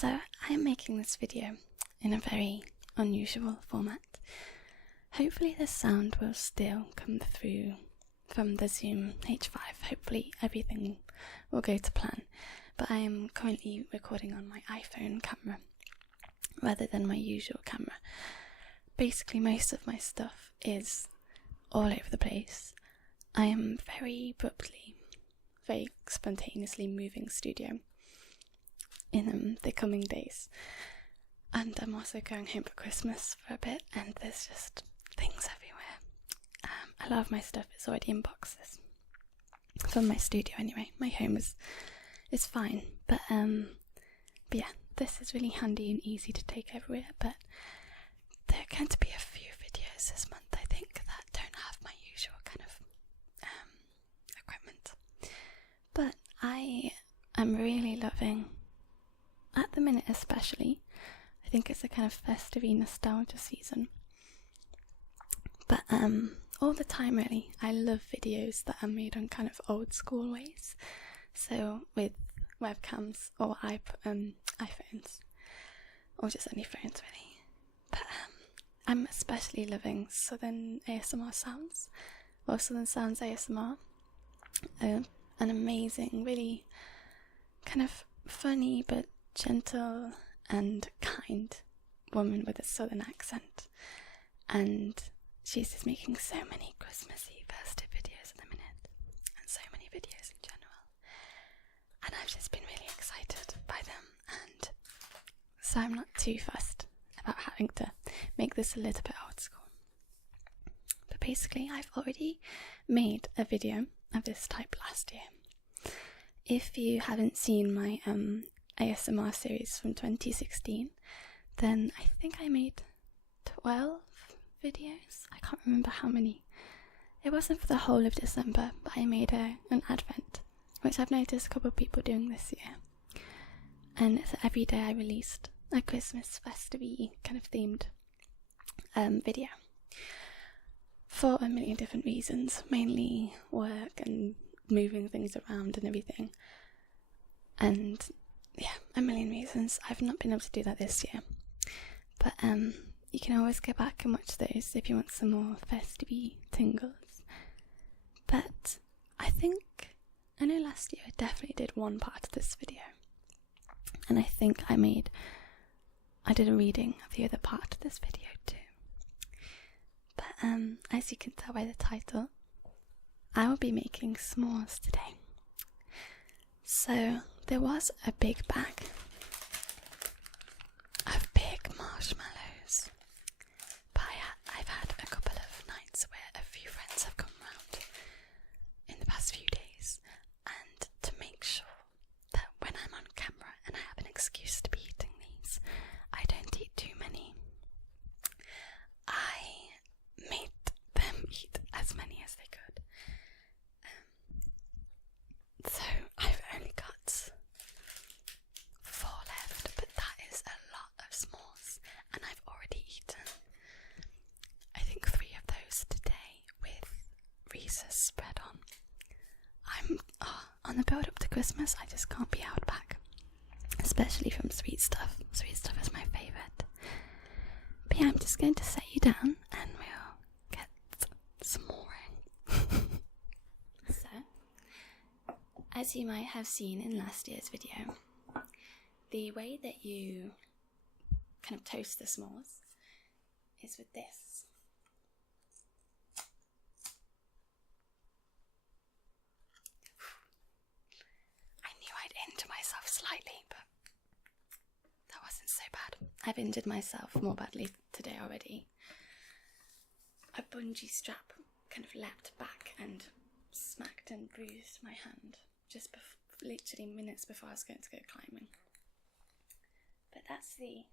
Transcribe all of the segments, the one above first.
So I am making this video in a very unusual format. Hopefully the sound will still come through from the Zoom H5. Hopefully everything will go to plan. But I am currently recording on my iPhone camera rather than my usual camera. Basically most of my stuff is all over the place. I am very abruptly, very spontaneously moving studio in the coming days, and I'm also going home for Christmas for a bit, and there's just things everywhere. A lot of my stuff is already in boxes from my studio anyway. My home is fine, but yeah, this is really handy and easy to take everywhere. But there are going to be a few videos this month, I think, that don't have my usual kind of equipment, but I am really loving, at the minute especially, I think it's a kind of festive nostalgia season, but all the time really, I love videos that are made on kind of old school ways, so with webcams or iPhones, or just any phones really. But I'm especially loving Southern ASMR sounds, or Southern Sounds ASMR, an amazing, really kind of funny but gentle and kind woman with a southern accent, and she's just making so many Christmassy festive videos at the minute, and so many videos in general, and I've just been really excited by them, and so I'm not too fussed about having to make this a little bit old school. But basically I've already made a video of this type last year. If you haven't seen my ASMR series from 2016, then I think I made 12 videos. I can't remember how many. It wasn't for the whole of December, but I made an advent, which I've noticed a couple of people doing this year. And so every day I released a Christmas festive-y kind of themed video, for a million different reasons, mainly work and moving things around and everything, and yeah, a million reasons. I've not been able to do that this year, but you can always go back and watch those if you want some more festive tingles. But I know last year I definitely did one part of this video, and I think I did a reading of the other part of this video too. But as you can tell by the title, I will be making s'mores today. So there was a big bag of big marshmallows, but I've had a couple of nights where a few friends have come round in the past few days, and to make sure that when I'm on camera and I have an excuse to be eating these, I don't eat too many, I made them eat as many as they could. So I've only got 4 left, but that is a lot of s'mores, and I've already eaten, I think, 3 of those today with Reese's spread on. On the build up to Christmas, I just can't be held back, especially from sweet stuff. Sweet stuff is my favourite. But yeah, I'm just going to set you down and we'll get s'moring. So, as you might have seen in last year's video, the way that you kind of toast the s'mores is with this. I knew I'd injure myself slightly, but that wasn't so bad. I've injured myself more badly today already. A bungee strap kind of leapt back and smacked and bruised my hand just literally minutes before I was going to go climbing. But that's the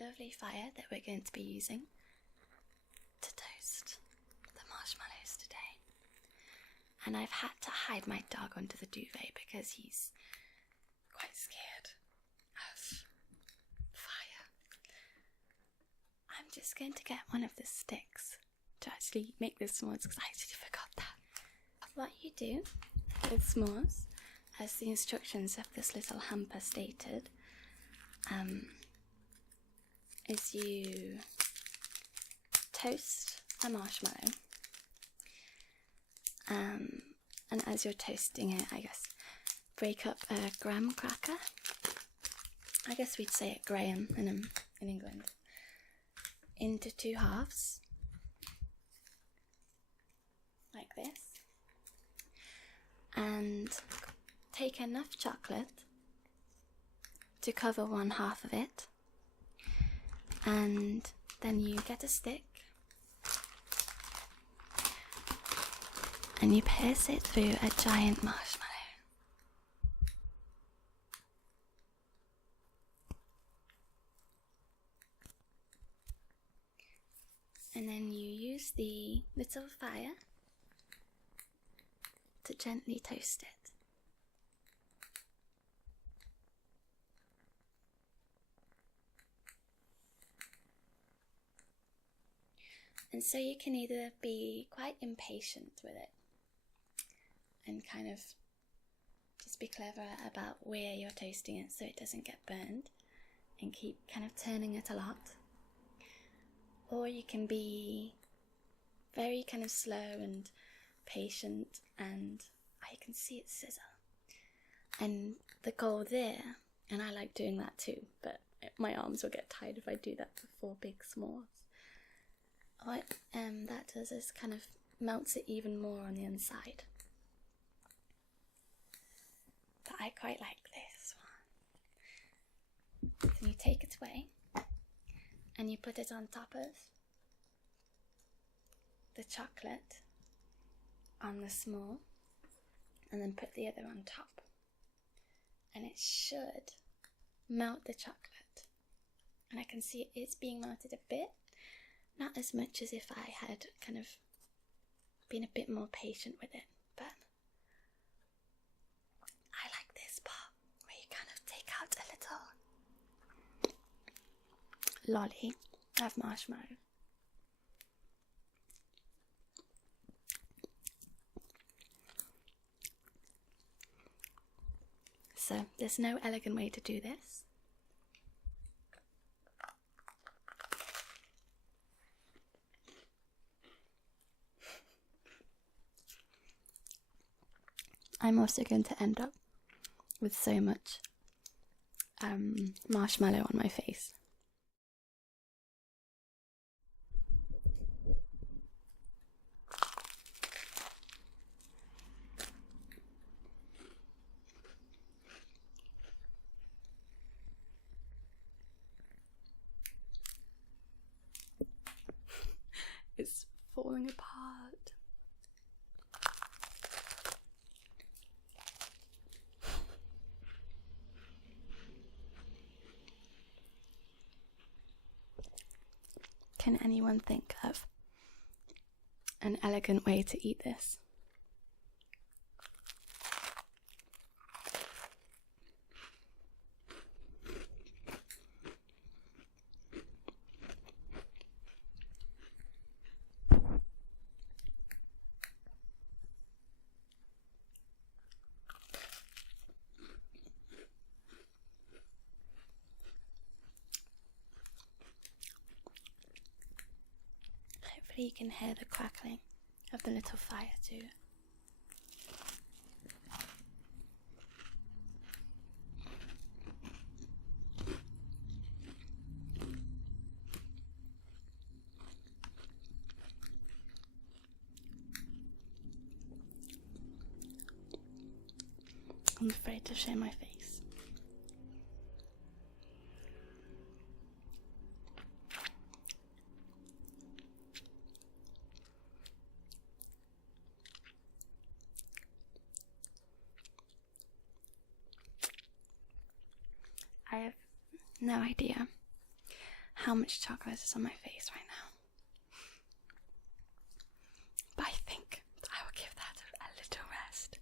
lovely fire that we're going to be using to toast the marshmallows today. And I've had to hide my dog under the duvet because he's quite scared of fire. I'm just going to get one of the sticks to actually make the s'mores because I actually forgot that. What you do with s'mores, as the instructions of this little hamper stated, is you toast a marshmallow, and as you're toasting it, I guess, break up a graham cracker. I guess we'd say it graham in England, into 2 halves, like this, and take enough chocolate to cover 1 half of it, and then you get a stick and you pierce it through a giant marshmallow. And then you use the little fire to gently toast it. And so you can either be quite impatient with it and kind of just be clever about where you're toasting it so it doesn't get burned and keep kind of turning it a lot. Or you can be very kind of slow and patient, and I can see it sizzle. And the goal there, and I like doing that too, but my arms will get tired if I do that for 4 big s'mores. What that does is kind of melts it even more on the inside. But I quite like this one. So you take it away and you put it on top of the chocolate on the s'more, and then put the other on top, and it should melt the chocolate. And I can see it's being melted a bit, not as much as if I had kind of been a bit more patient with it, but I like this part where you kind of take out a little lolly of marshmallow. So there's no elegant way to do this. I'm also going to end up with so much marshmallow on my face. It's falling apart. Can anyone think of an elegant way to eat this? Hopefully you can hear the crackling of the little fire too. I'm afraid to show my face. I have no idea how much chocolate is on my face right now, but I think I will give that a little rest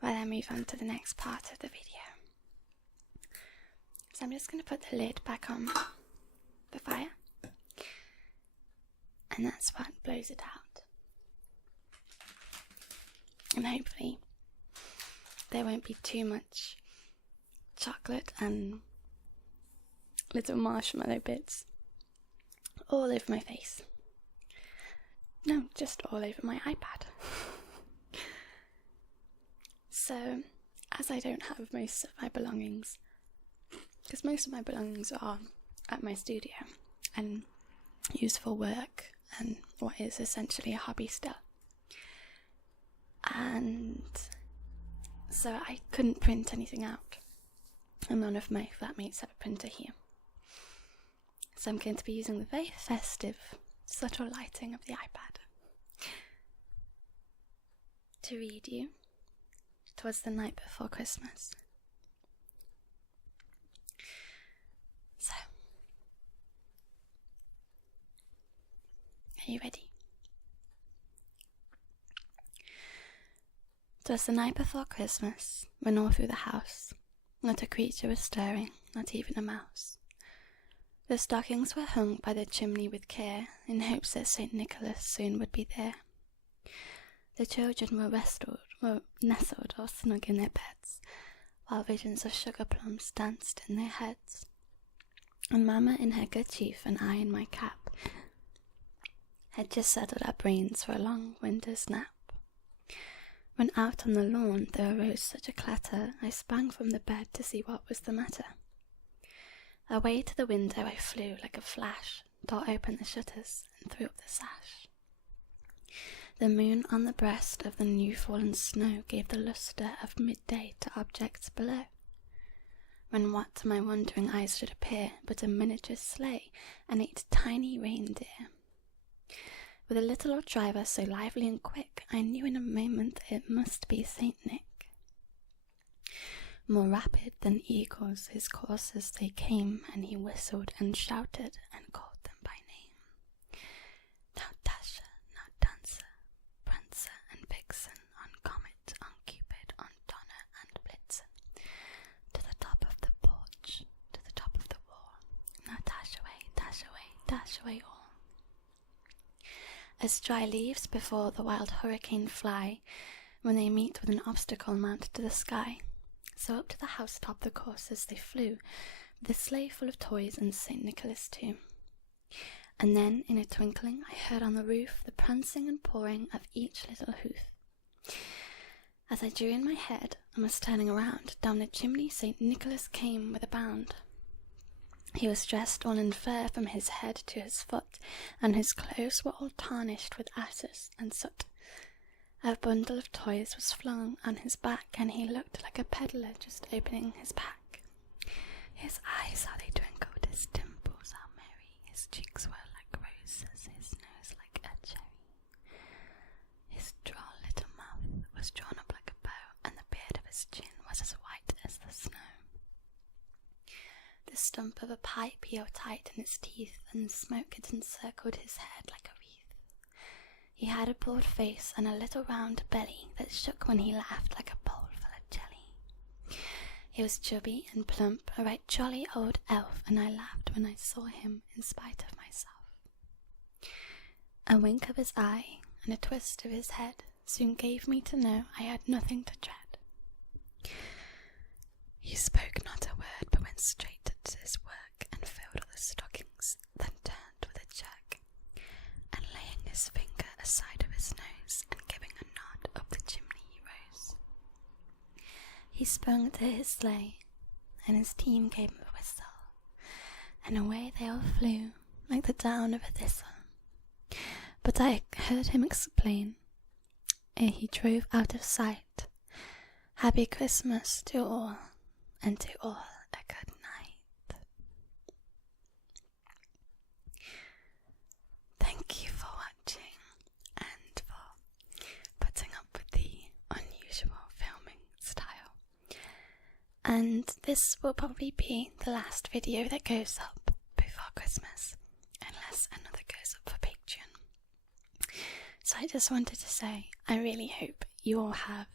while I move on to the next part of the video. So I'm just going to put the lid back on the fire, and that's what blows it out. And hopefully there won't be too much chocolate and little marshmallow bits all over my face. No, just all over my iPad. So, as I don't have most of my belongings, because most of my belongings are at my studio and used for work and what is essentially a hobby still. And so I couldn't print anything out, and none of my flatmates have a printer here. So I'm going to be using the very festive, subtle lighting of the iPad to read you "'Twas the Night Before Christmas." So, are you ready? 'Twas the night before Christmas, when all through the house not a creature was stirring, not even a mouse. The stockings were hung by the chimney with care, in hopes that St. Nicholas soon would be there. The children were nestled or snug in their beds, while visions of sugar plums danced in their heads. And Mamma in her kerchief and I in my cap had just settled our brains for a long winter's nap. When out on the lawn there arose such a clatter, I sprang from the bed to see what was the matter. Away to the window I flew like a flash, tore open the shutters, and threw up the sash. The moon on the breast of the new-fallen snow gave the lustre of midday to objects below, when what to my wondering eyes should appear but a miniature sleigh and 8 tiny reindeer. With a little old driver so lively and quick, I knew in a moment it must be Saint Nick. More rapid than eagles his coursers they came, and he whistled and shouted and called them by name. Now Dasher, now Dancer, Prancer and Vixen, on Comet, on Cupid, on Donner and Blitzen, to the top of the porch, to the top of the wall. Now dash away all. As dry leaves before the wild hurricane fly, when they meet with an obstacle mounted to the sky, so up to the housetop the coursers they flew, with a sleigh full of toys and St. Nicholas too. And then, in a twinkling, I heard on the roof the prancing and pawing of each little hoof. As I drew in my head and was turning around, down the chimney St. Nicholas came with a bound. He was dressed all in fur from his head to his foot, and his clothes were all tarnished with ashes and soot. A bundle of toys was flung on his back, and he looked like a peddler just opening his pack. His eyes, how they twinkled, his dimples, how merry, his cheeks were like roses, his nose like a cherry. His droll little mouth was drawn up like a bow, and the beard of his chin was as white as the snow. The stump of a pipe he held tight in his teeth, and the smoke had encircled his head like a wreath. He had a broad face and a little round belly that shook when he laughed like a bowl full of jelly. He was chubby and plump, a right jolly old elf, and I laughed when I saw him in spite of myself. A wink of his eye and a twist of his head soon gave me to know I had nothing to dread. He spoke not a word, but went straight to his work and filled all the stockings, then turned with a jerk, and laying his finger aside of his nose and giving a nod up the chimney he rose. He sprung to his sleigh, and his team gave him a whistle, and away they all flew like the down of a thistle. But I heard him explain, ere he drove out of sight, "Happy Christmas to all, and to all a good night." Thank you for watching and for putting up with the unusual filming style. And this will probably be the last video that goes up before Christmas, unless another goes up for Patreon. So I just wanted to say, I really hope you all have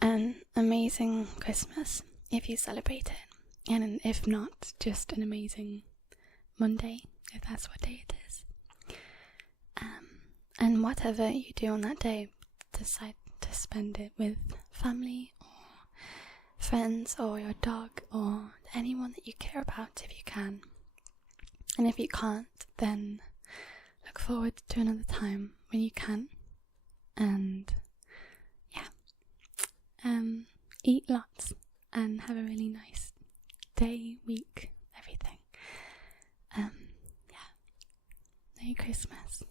an amazing Christmas if you celebrate it, and if not, just an amazing Monday, if that's what day it is. And whatever you do on that day, decide to spend it with family or friends or your dog or anyone that you care about if you can. And if you can't, then look forward to another time when you can. And eat lots and have a really nice day, week, everything. Merry Christmas.